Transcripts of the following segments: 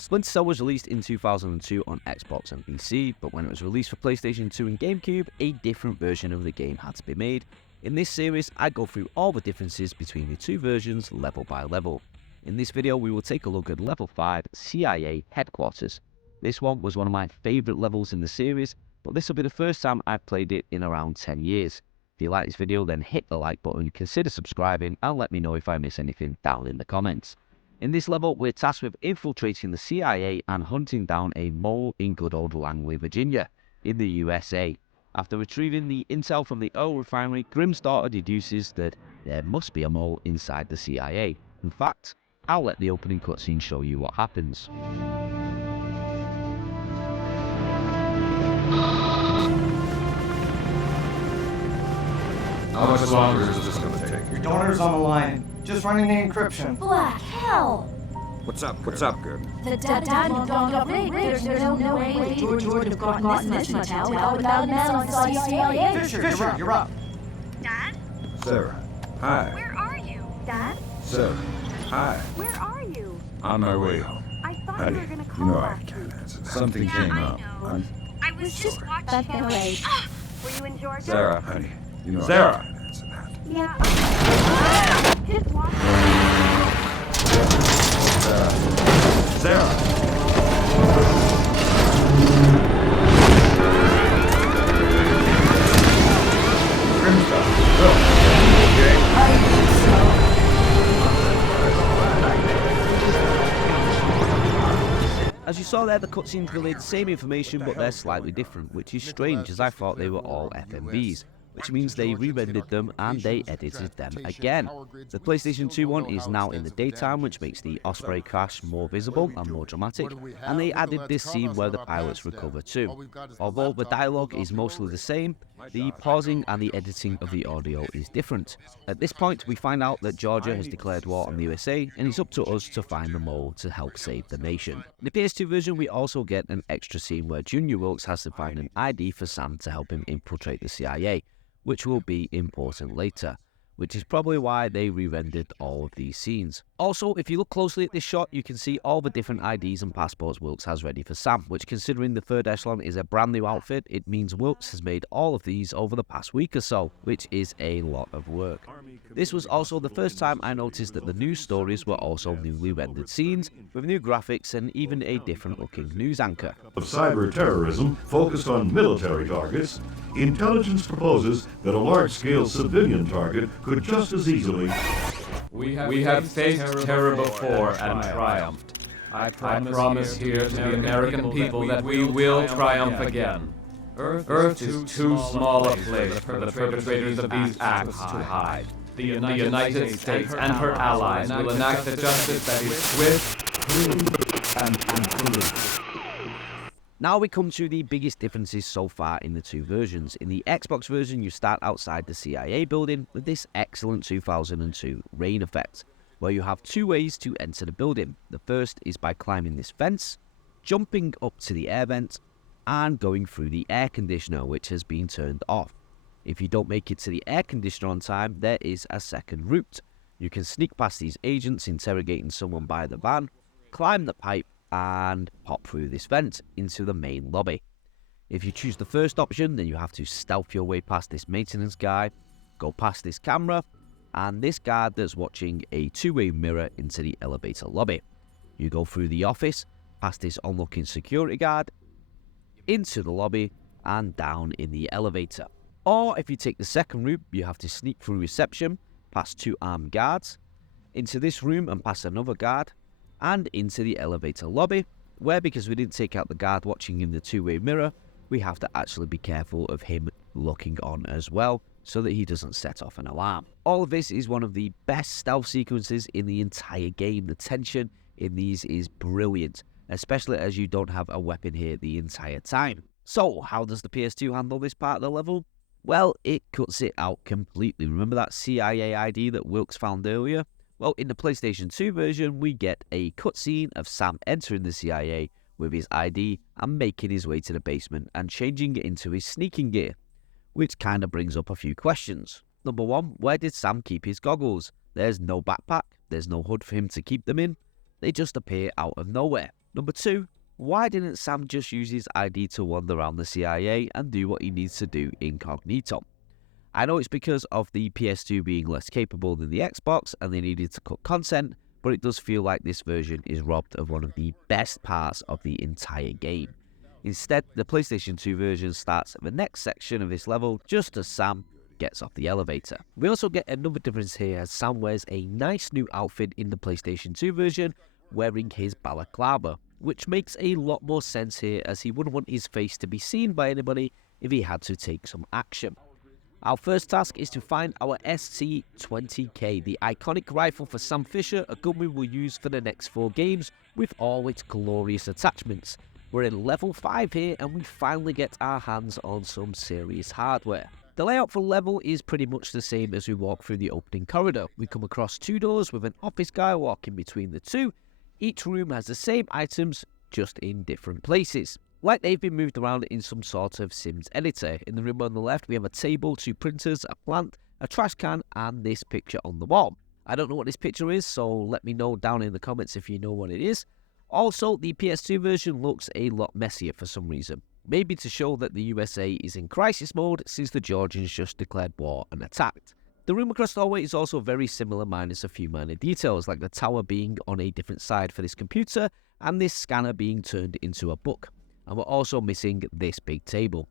Splinter Cell was released in 2002 on Xbox and PC, but when it was released for PlayStation 2 and GameCube, a different version of the game had to be made. In this series, I go through all the differences between the two versions level by level. In this video, we will take a look at Level 5 CIA Headquarters. This one was one of my favourite levels in the series, but this will be the first time I've played it in around 10 years. If you like this video, then hit the like button, consider subscribing, and let me know if I miss anything down in the comments. In this level, we're tasked with infiltrating the CIA and hunting down a mole in good old Langley, Virginia, in the USA. After retrieving the intel from the oil refinery, Grimm's daughter deduces that there must be a mole inside the CIA. In fact, I'll let the opening cutscene show you what happens. How much longer is this going to take? Your daughter's on the line. Just running the encryption. Black hell! What's up, good? The dad moved on up late. There's no way George would have gotten this much out without a man on the CIA. Fisher, you're up. Dad? Sarah, hi. Where are you? Dad? Sarah, hi. Where are you? On my way home. I thought Honey, you were gonna you call know I back. can't answer. Something Yeah, came I up. know. I was just watching. That's been late. Were you in Georgia? Sarah, honey, you know I can't answer that. Yeah. His watch. Sarah. Grimstone, Will, okay? I think so. As you saw there, the cutscenes relay the same information, but they're slightly different, which is strange as I thought they were all FMVs. Which means they re-rendered them and they edited them again. The PlayStation 2 one is now in the daytime, which makes the Osprey crash more visible and more dramatic, and they added this scene where the pilots recover too. Although the dialogue is mostly the same, the pausing and the editing of the audio is different. At this point, we find out that Georgia has declared war on the USA, and it's up to us to find the mole to help save the nation. In the PS2 version, we also get an extra scene where Junior Wilkes has to find an ID for Sam to help him infiltrate the CIA, which will be important later, which is probably why they re-rendered all of these scenes. Also, if you look closely at this shot, you can see all the different IDs and passports Wilkes has ready for Sam, which considering the third echelon is a brand new outfit, it means Wilkes has made all of these over the past week or so, which is a lot of work. This was also the first time I noticed that the news stories were also newly rendered scenes, with new graphics and even a different looking news anchor. Of cyber terrorism focused on military targets, intelligence proposes that a large-scale civilian target could just as easily. We have faced terror before and triumphed. I promise here to the American people that we will triumph again. Earth is too small a place for the perpetrators of these acts to hide. The United States and her allies will enact the justice that is swift, and complete. Now we come to the biggest differences so far in the two versions. In the Xbox version, you start outside the CIA building with this excellent 2002 rain effect, where you have two ways to enter the building. The first is by climbing this fence, jumping up to the air vent, and going through the air conditioner, which has been turned off. If you don't make it to the air conditioner on time, there is a second route. You can sneak past these agents interrogating someone by the van, climb the pipe, and pop through this vent into the main lobby. If you choose the first option, then you have to stealth your way past this maintenance guy, go past this camera, and this guard that's watching a two-way mirror into the elevator lobby. You go through the office, past this onlooking security guard, into the lobby, and down in the elevator. Or if you take the second route, you have to sneak through reception, past two armed guards, into this room and past another guard, and into the elevator lobby, where because we didn't take out the guard watching in the two-way mirror, we have to actually be careful of him looking on as well, so that he doesn't set off an alarm. All of this is one of the best stealth sequences in the entire game. The tension in these is brilliant, especially as you don't have a weapon here the entire time. So, how does the PS2 handle this part of the level? Well, it cuts it out completely. Remember that CIA ID that Wilkes found earlier? Well, in the PlayStation 2 version, we get a cutscene of Sam entering the CIA with his ID and making his way to the basement and changing it into his sneaking gear, which kind of brings up a few questions. Number one, where did Sam keep his goggles? There's no backpack, there's no hood for him to keep them in, they just appear out of nowhere. Number 2, why didn't Sam just use his ID to wander around the CIA and do what he needs to do incognito? I know it's because of the PS2 being less capable than the Xbox and they needed to cut content, but it does feel like this version is robbed of one of the best parts of the entire game. Instead, the PlayStation 2 version starts at the next section of this level just as Sam gets off the elevator. We also get another difference here as Sam wears a nice new outfit in the PlayStation 2 version, wearing his balaclava, which makes a lot more sense here as he wouldn't want his face to be seen by anybody if he had to take some action. Our first task is to find our SC-20K, the iconic rifle for Sam Fisher, a gun we will use for the next 4 games with all its glorious attachments. We're in level 5 here and we finally get our hands on some serious hardware. The layout for level is pretty much the same as we walk through the opening corridor. We come across 2 doors with an office guy walking between the 2. Each room has the same items, just in different places, like they've been moved around in some sort of Sims editor. In the room on the left we have a table, 2 printers, a plant, a trash can and this picture on the wall. I don't know what this picture is, so let me know down in the comments if you know what it is. Also, the PS2 version looks a lot messier for some reason. Maybe to show that the USA is in crisis mode since the Georgians just declared war and attacked. The room across the hallway is also very similar minus a few minor details, like the tower being on a different side for this computer and this scanner being turned into a book. And we're also missing this big table.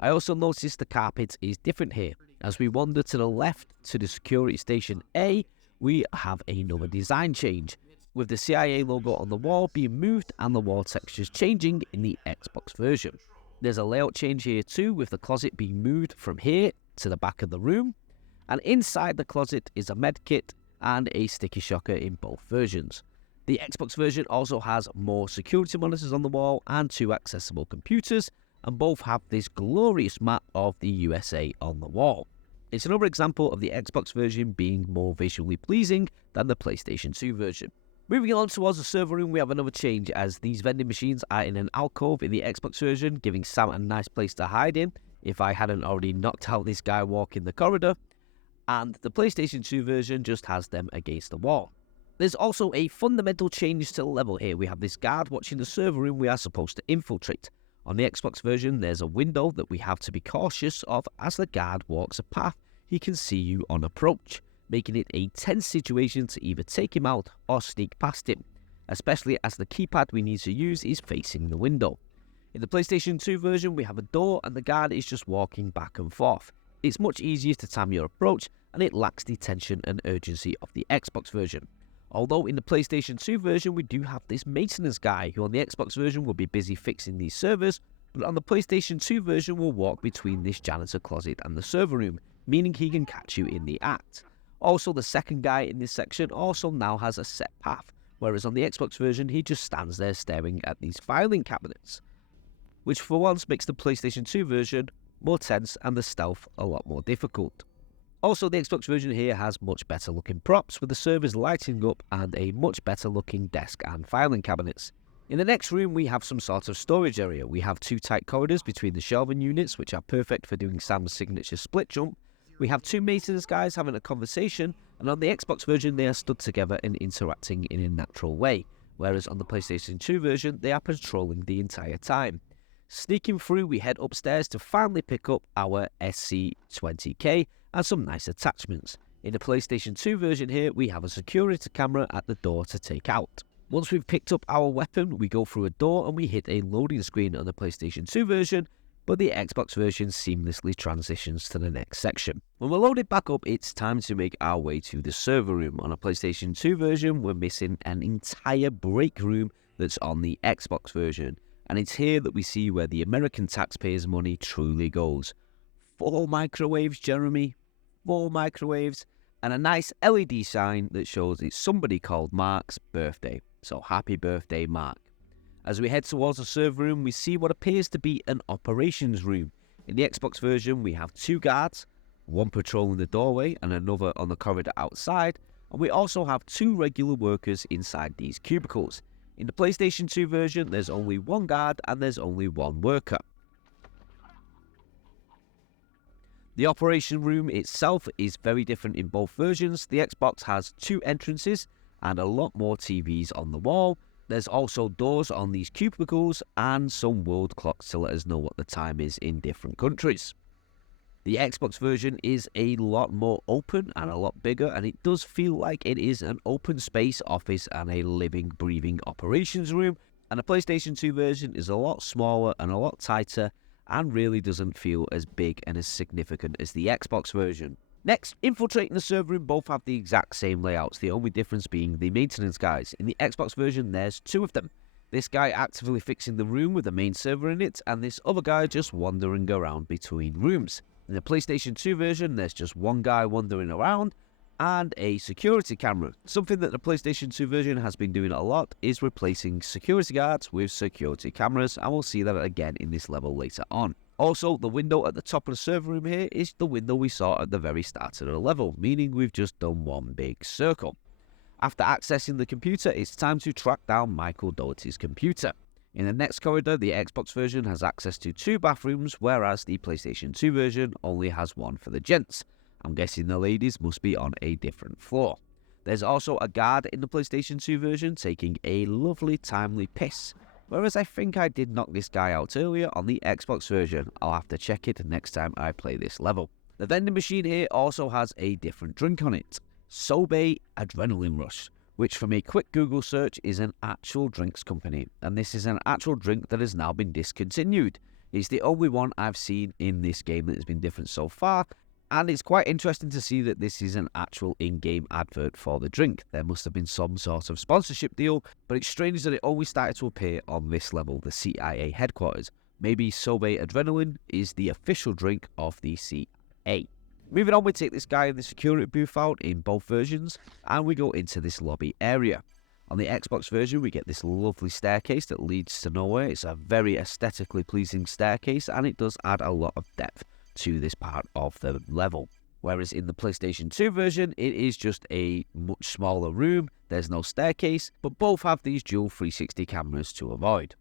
I also noticed the carpet is different here. As we wander to the left to the security station A, we have another design change, with the CIA logo on the wall being moved and the wall textures changing in the Xbox version. There's a layout change here too, with the closet being moved from here to the back of the room, and inside the closet is a medkit and a sticky shocker in both versions. The Xbox version also has more security monitors on the wall and 2 accessible computers, and both have this glorious map of the USA on the wall. It's another example of the Xbox version being more visually pleasing than the PlayStation 2 version. Moving on towards the server room, we have another change as these vending machines are in an alcove in the Xbox version, giving Sam a nice place to hide in if I hadn't already knocked out this guy walking the corridor, and the PlayStation 2 version just has them against the wall. There's also a fundamental change to the level here. We have this guard watching the server room we are supposed to infiltrate. On the Xbox version, there's a window that we have to be cautious of as the guard walks a path he can see you on approach, making it a tense situation to either take him out or sneak past him, especially as the keypad we need to use is facing the window. In the PlayStation 2 version, we have a door and the guard is just walking back and forth. It's much easier to time your approach and it lacks the tension and urgency of the Xbox version. Although in the PlayStation 2 version we do have this maintenance guy who on the Xbox version will be busy fixing these servers, but on the PlayStation 2 version will walk between this janitor closet and the server room, meaning he can catch you in the act. Also, the second guy in this section also now has a set path, whereas on the Xbox version he just stands there staring at these filing cabinets, which for once makes the PlayStation 2 version more tense and the stealth a lot more difficult. Also, the Xbox version here has much better looking props with the servers lighting up and a much better looking desk and filing cabinets. In the next room we have some sort of storage area. We have 2 tight corridors between the shelving units which are perfect for doing Sam's signature split jump. We have 2 maintenance guys having a conversation, and on the Xbox version they are stood together and interacting in a natural way, whereas on the PlayStation 2 version they are patrolling the entire time. Sneaking through, we head upstairs to finally pick up our SC-20K and some nice attachments. In the PlayStation 2 version here, we have a security camera at the door to take out. Once we've picked up our weapon, we go through a door and we hit a loading screen on the PlayStation 2 version, but the Xbox version seamlessly transitions to the next section. When we're loaded back up, it's time to make our way to the server room. On a PlayStation 2 version, we're missing an entire break room that's on the Xbox version. And it's here that we see where the American taxpayers' money truly goes. 4 microwaves, Jeremy. 4 microwaves. And a nice LED sign that shows it's somebody called Mark's birthday. So happy birthday, Mark. As we head towards the server room, we see what appears to be an operations room. In the Xbox version, we have 2 guards, 1 patrolling the doorway and another on the corridor outside. And we also have 2 regular workers inside these cubicles. In the PlayStation 2 version, there's only 1 guard and there's only 1 worker. The operation room itself is very different in both versions. The Xbox has 2 entrances and a lot more TVs on the wall, There's also doors on these cubicles and some world clocks to let us know what the time is in different countries. The Xbox version is a lot more open and a lot bigger, and it does feel like it is an open space office and a living, breathing operations room. And the PlayStation 2 version is a lot smaller and a lot tighter and really doesn't feel as big and as significant as the Xbox version. Next, Infiltrating the server room both have the exact same layouts, the only difference being the maintenance guys. In the Xbox version, there's 2 of them. This guy actively fixing the room with the main server in it, and this other guy just wandering around between rooms. In the PlayStation 2 version, there's just one guy wandering around and a security camera. Something that the PlayStation 2 version has been doing a lot is replacing security guards with security cameras, and we'll see that again in this level later on. Also, the window at the top of the server room here is the window we saw at the very start of the level, meaning we've just done one big circle. After accessing the computer, it's time to track down Michael Dougherty's computer. In the next corridor, the Xbox version has access to 2 bathrooms, whereas the PlayStation 2 version only has one for the gents. I'm guessing the ladies must be on a different floor. There's also a guard in the PlayStation 2 version taking a lovely timely piss. Whereas I think I did knock this guy out earlier on the Xbox version. I'll have to check it next time I play this level. The vending machine here also has a different drink on it. Sobe Adrenaline Rush, which from a quick Google search is an actual drinks company. And this is an actual drink that has now been discontinued. It's the only one I've seen in this game that has been different so far. And it's quite interesting to see that this is an actual in-game advert for the drink. There must have been some sort of sponsorship deal, but it's strange that it only started to appear on this level, the CIA headquarters. Maybe Sobe Adrenaline is the official drink of the CIA. Moving on, we take this guy in the security booth out in both versions, and we go into this lobby area. On the Xbox version, we get this lovely staircase that leads to nowhere. It's a very aesthetically pleasing staircase, and it does add a lot of depth to this part of the level. Whereas in the PlayStation 2 version, it is just a much smaller room, there's no staircase, but both have these dual 360 cameras to avoid.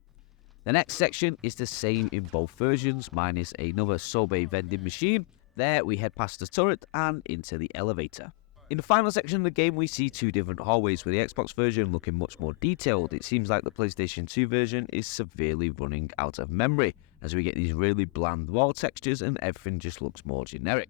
The next section is the same in both versions, minus another Sobe vending machine. There we head past the turret and into the elevator. In the final section of the game, we see 2 different hallways, with the Xbox version looking much more detailed. It seems like the PlayStation 2 version is severely running out of memory, as we get these really bland wall textures and everything just looks more generic.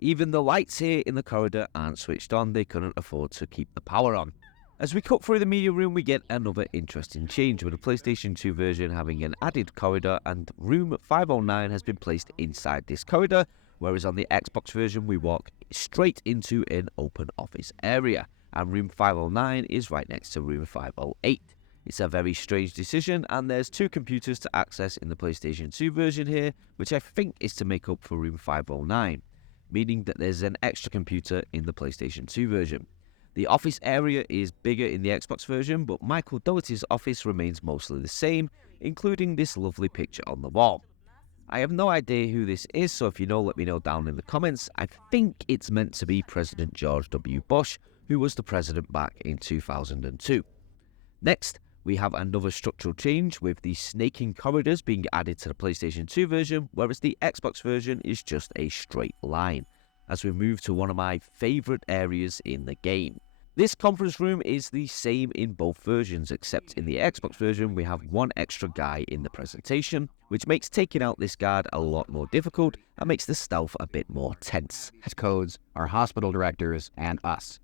Even the lights here in the corridor aren't switched on, they couldn't afford to keep the power on. As we cut through the media room, we get another interesting change, with the PlayStation 2 version having an added corridor, and room 509 has been placed inside this corridor, whereas on the Xbox version we walk straight into an open office area, and room 509 is right next to room 508. It's a very strange decision, and there's 2 computers to access in the PlayStation 2 version here, which I think is to make up for room 509, meaning that there's an extra computer in the PlayStation 2 version. The office area is bigger in the Xbox version, but Michael Dougherty's office remains mostly the same, including this lovely picture on the wall. I have no idea who this is, so if you know, let me know down in the comments. I think it's meant to be President George W. Bush, who was the president back in 2002. Next, we have another structural change, with the snaking corridors being added to the PlayStation 2 version, whereas the Xbox version is just a straight line, as we move to one of my favourite areas in the game. This conference room is the same in both versions, except in the Xbox version we have 1 extra guy in the presentation, which makes taking out this guard a lot more difficult and makes the stealth a bit more tense. Codes are hospital directors and us.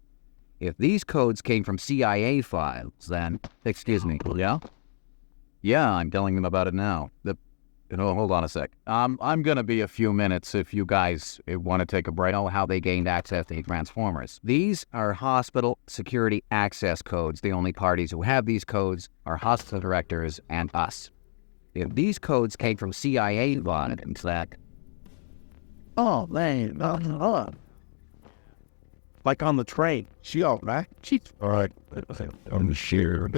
If these codes came from CIA files, then... Excuse me. Yeah? Yeah, I'm telling them about it now. Hold on a sec. I'm gonna be a few minutes if you guys want to take a break. Know how they gained access to the Transformers. These are hospital security access codes. The only parties who have these codes are hospital directors and us. If these codes came from CIA files, that... Oh, man. Like on the train. She all right? She's All right. I'm sure.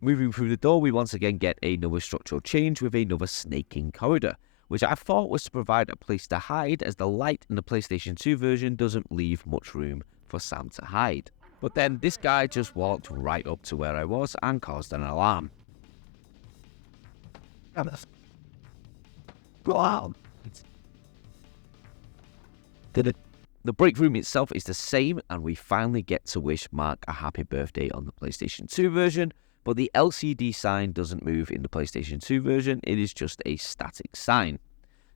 Moving through the door, we once again get another structural change with another snaking corridor, which I thought was to provide a place to hide, as the light in the PlayStation 2 version doesn't leave much room for Sam to hide. But then this guy just walked right up to where I was and caused an alarm. Go out. The The break room itself is the same, and we finally get to wish Mark a happy birthday on the PlayStation 2 version, but the LCD sign doesn't move in the PlayStation 2 version, it is just a static sign.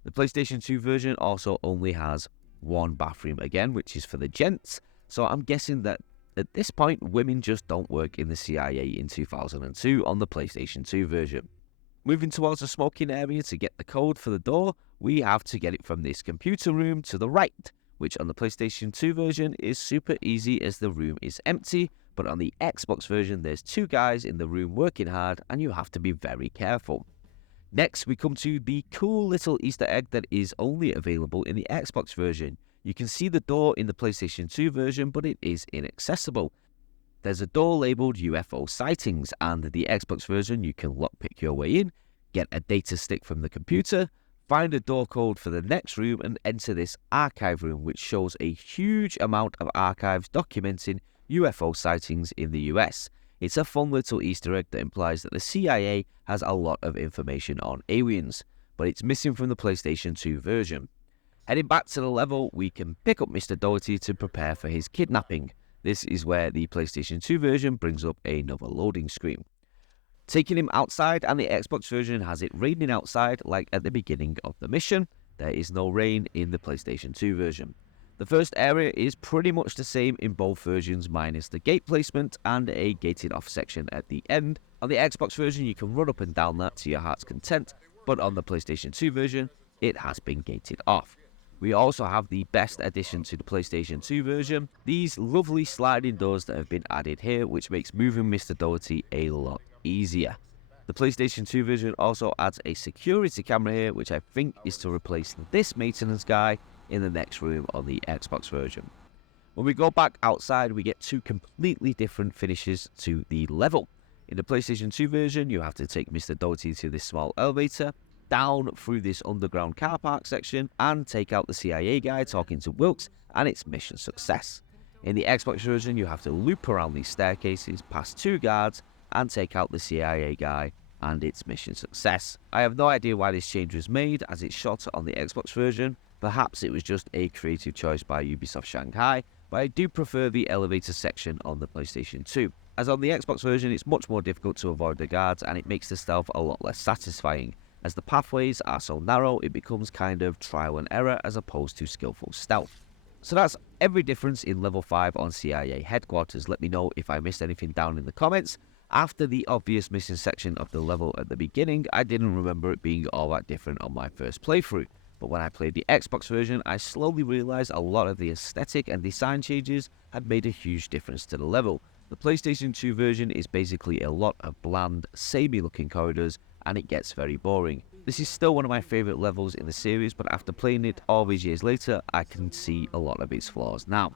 The PlayStation 2 version also only has one bathroom again, which is for the gents, so I'm guessing that at this point, women just don't work in the CIA in 2002 on the PlayStation 2 version. Moving towards the smoking area to get the code for the door, we have to get it from this computer room to the right, which on the PlayStation 2 version is super easy as the room is empty, but on the Xbox version there's two guys in the room working hard and you have to be very careful. Next we come to the cool little Easter egg that is only available in the Xbox version. You can see the door in the PlayStation 2 version, but it is inaccessible. There's a door labelled UFO sightings, and the Xbox version you can lockpick your way in, get a data stick from the computer, find a door code for the next room and enter this archive room, which shows a huge amount of archives documenting UFO sightings in the US. It's a fun little Easter egg that implies that the CIA has a lot of information on aliens, but it's missing from the PlayStation 2 version. Heading back to the level, we can pick up Mr. Doherty to prepare for his kidnapping. This is where the PlayStation 2 version brings up another loading screen. Taking him outside, and the Xbox version has it raining outside like at the beginning of the mission. There is no rain in the PlayStation 2 version. The first area is pretty much the same in both versions minus the gate placement and a gated off section at the end. On the Xbox version you can run up and down that to your heart's content, but on the PlayStation 2 version it has been gated off. We also have the best addition to the PlayStation 2 version, these lovely sliding doors that have been added here, which makes moving Mr. Doherty a lot easier. The PlayStation 2 version also adds a security camera here, which I think is to replace this maintenance guy in the next room on the Xbox version. When we go back outside, we get two completely different finishes to the level. In the PlayStation 2 version, you have to take Mr. Doherty to this small elevator, down through this underground car park section, and take out the CIA guy talking to Wilkes, and it's mission success. In the Xbox version, you have to loop around these staircases, past two guards, and take out the CIA guy, and it's mission success. I have no idea why this change was made, as it's shot on the Xbox version. Perhaps it was just a creative choice by Ubisoft Shanghai, but I do prefer the elevator section on the PlayStation 2. As on the Xbox version, it's much more difficult to avoid the guards, and it makes the stealth a lot less satisfying. As the pathways are so narrow, it becomes kind of trial and error as opposed to skillful stealth. So that's every difference in level 5 on CIA headquarters. Let me know if I missed anything down in the comments. After the obvious missing section of the level at the beginning, I didn't remember it being all that different on my first playthrough. But when I played the Xbox version, I slowly realised a lot of the aesthetic and design changes had made a huge difference to the level. The PlayStation 2 version is basically a lot of bland, samey looking corridors, and it gets very boring. This is still one of my favourite levels in the series, but after playing it all these years later, I can see a lot of its flaws now.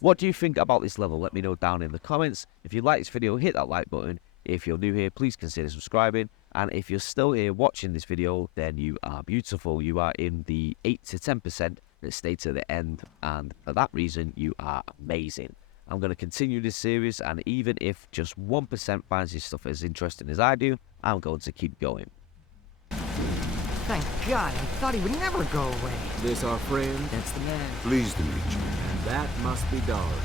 What do you think about this level? Let me know down in the comments. If you like this video, hit that like button. If you're new here, please consider subscribing. And if you're still here watching this video, then you are beautiful. You are in the 8 to 10% that stay to the end, and for that reason, you are amazing. I'm going to continue this series, and even if just 1% finds this stuff as interesting as I do, I'm going to keep going. Thank God, I thought he would never go away. This our friend? That's the man. Pleased to meet you. That must be Dolphin.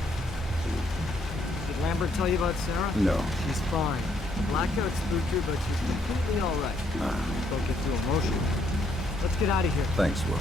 Did Lambert tell you about Sarah? No. She's fine. Blackout spooked her, but she's completely alright. Don't get too emotional. Let's get out of here. Thanks, Will.